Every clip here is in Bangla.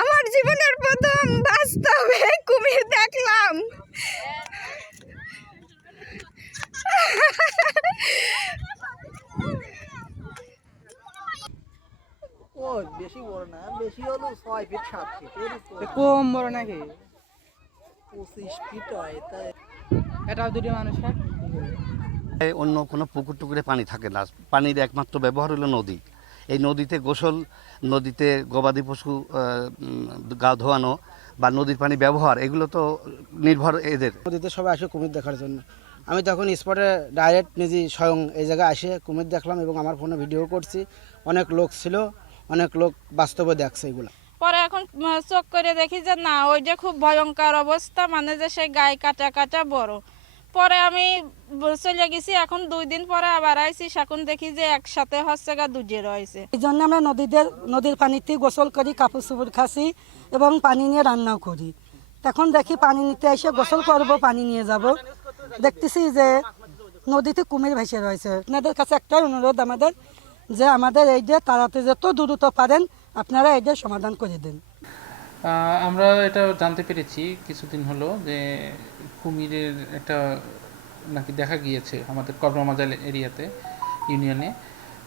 আমার জীবনের প্রথম বাস্তবে কুমির দেখলাম। ও বেশি বড় না, বেশি হলো 6 ফিট 7 ফিট এরকম। কম বড় নাকি? 25 ফিট হয় তাই। এটা দুটি মানুষ অন্য কোনো পুকুর টুকুরে পানি থাকে না, পানির একমাত্র ব্যবহার হলো নদী। এই নদীতে গোসল, নদীতে গবাদি পশু গা ধোয়ানো বা নদীর পানি ব্যবহার, এগুলো তো নির্ভর এদের। নদীতে সবাই আসে কুমির দেখার জন্য। আমি তখন স্পটে ডাইরেক্ট নিজে স্বয়ং এই জায়গায় এসে কুমির দেখলাম এবং আমার ফোনে ভিডিও করছি। অনেক লোক ছিল, অনেক লোক বাস্তবে দেখছে এগুলো। পরে এখন চোখ করে দেখি যে না, ওই যে খুব ভয়ঙ্কর অবস্থা, মানে যে সেই গায়ে কাটা কাটা বড়। পরে আমি চলে গেছি, এখন 2 দিন পরে আবার আইছি, এখন দেখি যে একসাথে হচ্ছে গা দুজে রয়েছে। এই জন্য আমরা নদীর পানিতে গোসল করি, কাপড় চোপড় খাসি এবং পানি নিয়ে রান্নাও করি। তখন দেখি পানি নিতে এসে গোসল করব, পানি নিয়ে যাব, দেখতেছি যে নদীতে কুমির ভেসে রয়েছে। আপনাদের কাছে একটাই অনুরোধ আমাদের, যে আমাদের এই যে তাড়াতাড়ি যত দ্রুত পারেন আপনারা এই যে সমাধান করে দিন। আমরা এটা জানতে পেরেছি কিছুদিন হলো যে কুমিরের একটা নাকি দেখা গিয়েছে আমাদের কবরমাজাল এরিয়াতে, ইউনিয়নে।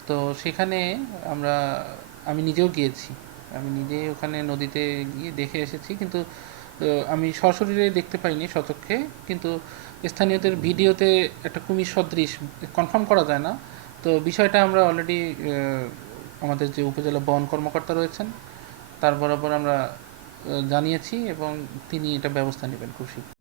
তো সেখানে আমি নিজেও গিয়েছি, আমি নিজে ওখানে নদীতে গিয়ে দেখে এসেছি, কিন্তু আমি সশরীরে দেখতে পাইনি সচক্ষে, কিন্তু স্থানীয়দের ভিডিওতে একটা কুমির সদৃশ কনফার্ম করা যায় না। তো বিষয়টা আমরা অলরেডি আমাদের যে উপজেলা বন কর্মকর্তা রয়েছেন তার বরাবর আমরা জানিয়েছি এবং তিনি এটা ব্যবস্থা নেবেন খুব শীঘ্র।